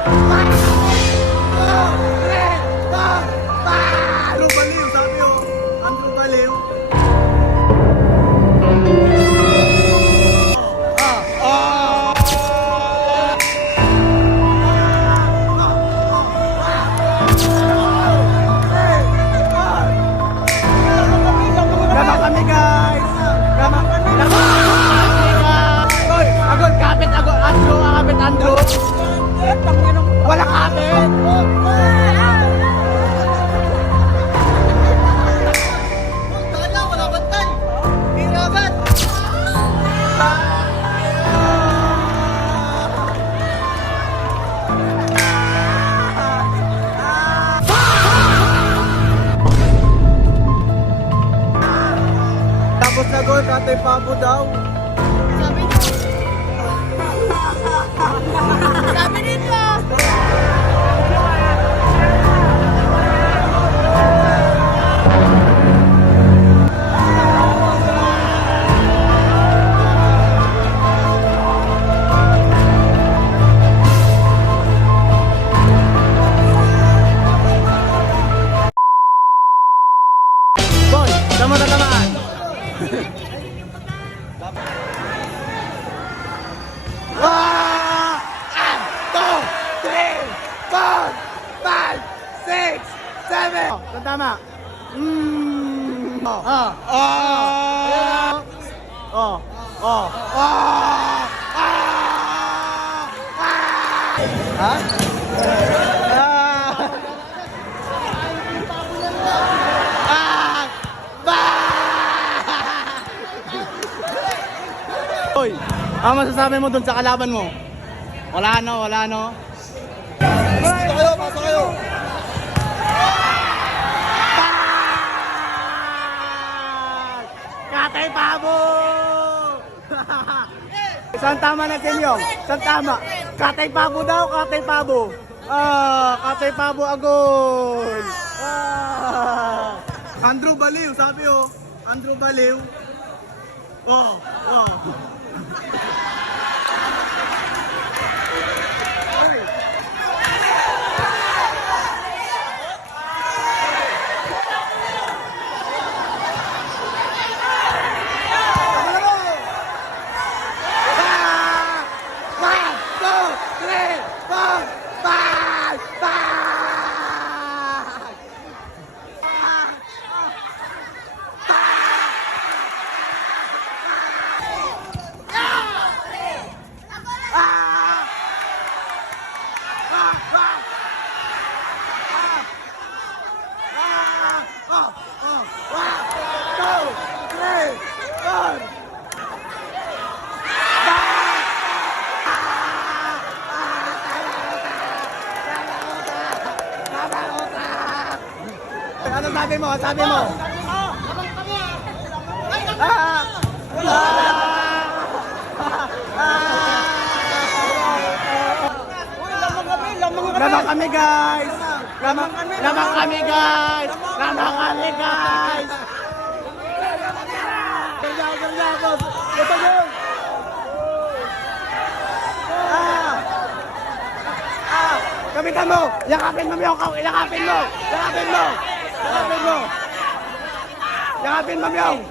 Andrew Baliw, sabi ko. Andrew Baliw. Gama kami guys! Gama kami guys! Hoy! Agol! Kapit! Agol! Andrew! Kapit Andrew! Wala kapit! Wala bantay! Hiragat! Tapos na gol, Tatay Pabo daw. Sabi nito! Boy, tama na tamaan. 7! Saan tama? Ha? Hoy, ano masasabi mo dun sa kalaban mo? Wala no. Pasok kayo, pasok kayo. Katay Pabo! Saan tama na Kenyong? Saan tama? Katay Pabo daw, Katay Pabo. Katay Pabo agol. Andrew Baliw, sabi oh. Andrew Baliw. Oh. Ano sabi mo? Sabi mo? Lamang kami guys! Lamang kami guys! Lamang kami guys! Kapitan mo! Yakapin mo yung yakapin mo! Yakapin mo! Yakapin mo! Yakapin mo yung!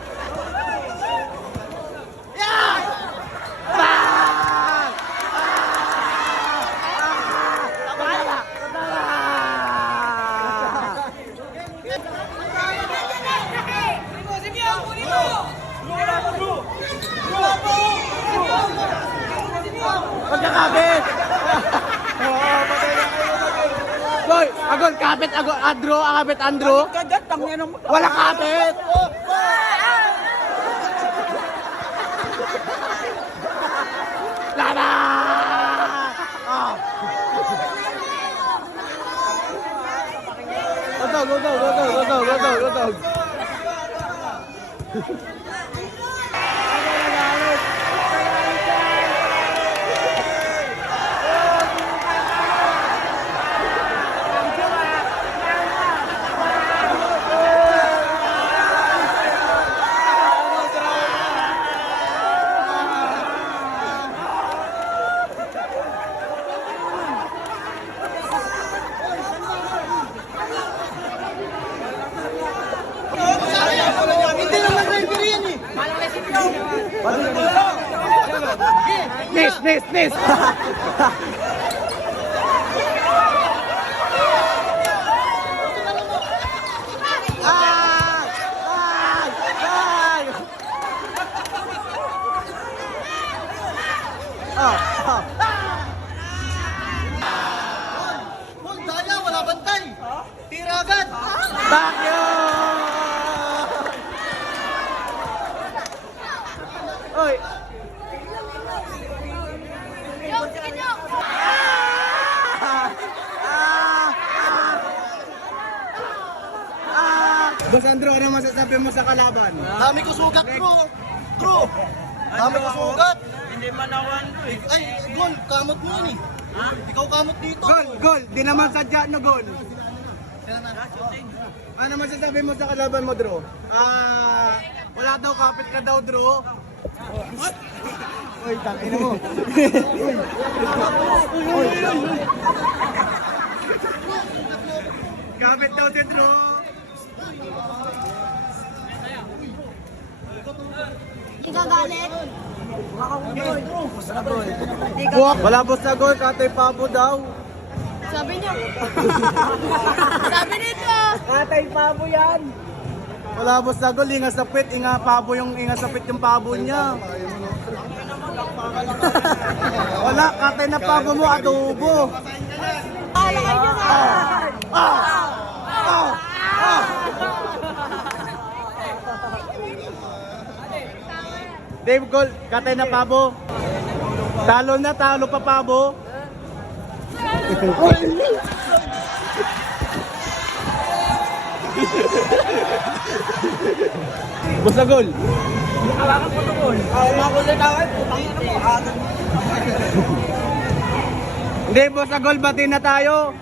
Pagkakapit! Boy, agol, kapit, agol, Andrew, kapit, Andrew. Wala kapit! Laban! Gotog. nis. Ah! Ay! Ay! Ah! Hoy, daya, wala bantay. Tira agad. Bakyo! Oy! Boss Andrew, ano masasabi mo sa kalaban? Dami ko sugat, bro. Bro. Dami ko sugat. Hindi man ako ano eh. Ay, gol, kamot mo yun eh. Ikaw kamot dito. Gol! Di naman sadya no gol. Ano masasabi mo sa kalaban mo, Drew? Wala daw, kapit ka daw, Drew. Uy, tangina mo. Kapit daw si Drew. Igagalit? Wala boss na gol, Katay Pabo daw. Sabi niya. Sabi nito. Katay Pabo yan. Wala boss na gol, inga sapit, inga sapit yung pabo niya. Wala, Katay na Pabo mo, adobo. Alakay niyo na. Dave Gol, Katay na Pabo. Talo na, talo pa Pabo. Boss na gol. Hawakan ko to gol. Hindi, boss na gol, bati na tayo.